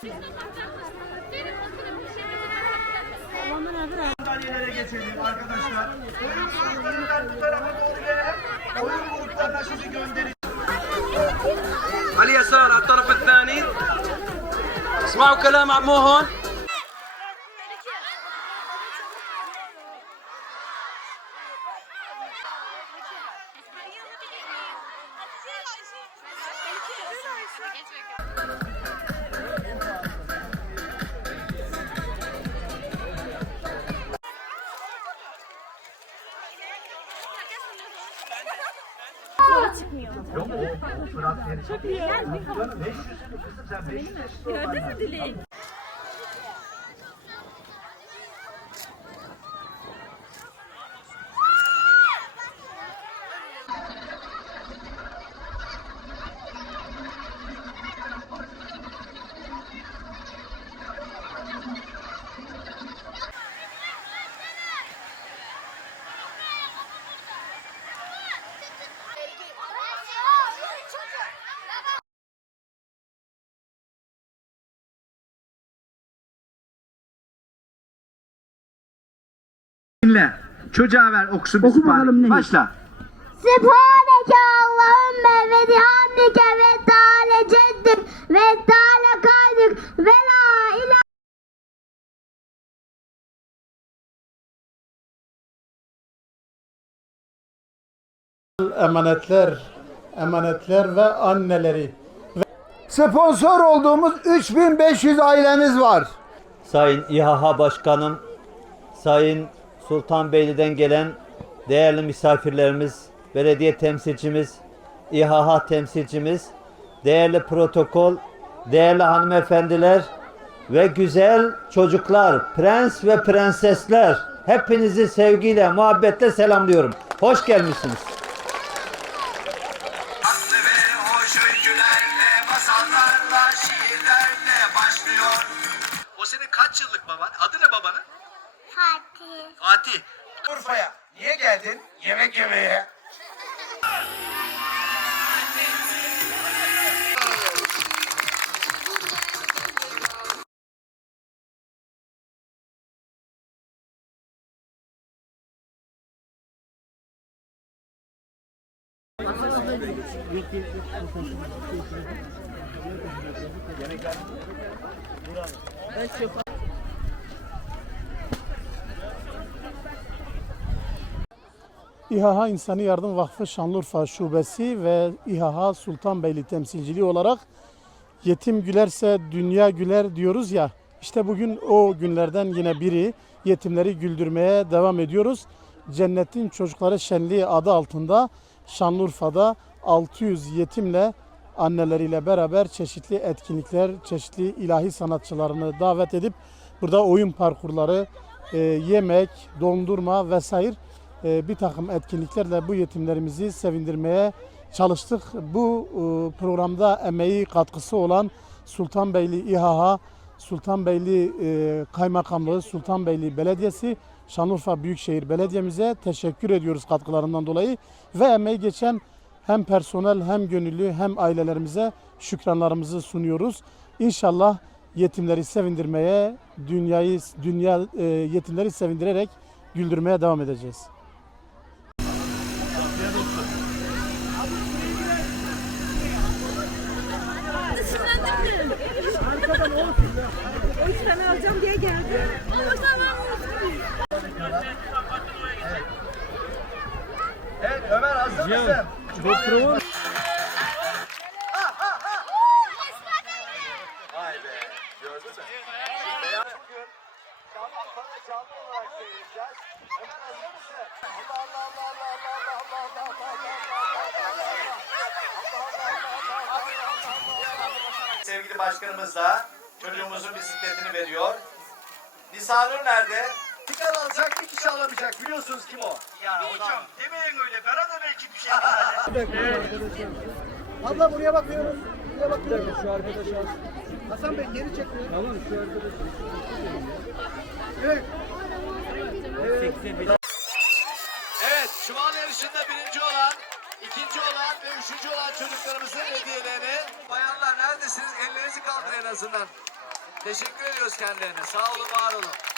على اليسار على الطرف الثاني. اسمعوا كلام عموه هون. Çok iyi. Gördün mü Dilek? Dinle. Çocuğa ver okusun Oku bakalım ne? Başla. Sübhaneke Allahümme ve bihamdike ve teala ceddük ve teala kaydük ve la ilahe emanetler, emanetler ve anneleri. Sponsor olduğumuz 3500 ailemiz var. Sayın İHA Başkanım, Sayın Sultanbeyli'den gelen değerli misafirlerimiz, belediye temsilcimiz, İHA temsilcimiz, değerli protokol, değerli hanımefendiler ve güzel çocuklar, prens ve prensesler, hepinizi sevgiyle, muhabbetle selamlıyorum. Hoş gelmişsiniz. O senin kaç yıllık baban? Adı ne babanın? Fatih. Fatih. Urfa'ya. Niye geldin? Yemek yemeye. İHA İnsani Yardım Vakfı Şanlıurfa Şubesi ve İHA Sultanbeyli temsilciliği olarak yetim gülerse dünya güler diyoruz ya. İşte bugün o günlerden yine biri yetimleri güldürmeye devam ediyoruz. Cennetin Çocukları Şenliği adı altında Şanlıurfa'da 600 yetimle anneleriyle beraber çeşitli etkinlikler, çeşitli ilahi sanatçılarını davet edip burada oyun parkurları, e, yemek, dondurma vesaire bir takım etkinliklerle bu yetimlerimizi sevindirmeye çalıştık. Bu e, programda emeği katkısı olan Sultanbeyli İHA, Sultanbeyli e, Kaymakamlığı, Sultanbeyli Belediyesi, Şanlıurfa Büyükşehir Belediye'mize teşekkür ediyoruz katkılarından dolayı ve emeği geçen hem personel hem gönüllü hem ailelerimize şükranlarımızı sunuyoruz. İnşallah yetimleri sevindirmeye, dünyayı dünya e, yetimleri sevindirerek güldürmeye devam edeceğiz. Allah Allah Sevgili başkanımız da çocuğumuzun bisikletini veriyor. Nisanur nerede? Kişi alacak, bir kişi alamayacak. Biliyorsunuz kim o? Ya hocam demeyin öyle. Bana da belki bir şey Abla buraya bakıyoruz. Buraya bakıyoruz. Şu arkadaş Hasan Bey geri çekiyor. Tamam şu arkadaş. Evet. Evet, çuval yarışında birinci olan, ikinci olan ve üçüncü olan çocuklarımızın hediyelerini. Bayanlar neredesiniz? Ellerinizi kaldırın en azından. Teşekkür ediyoruz kendilerine. Sağ olun, var olun.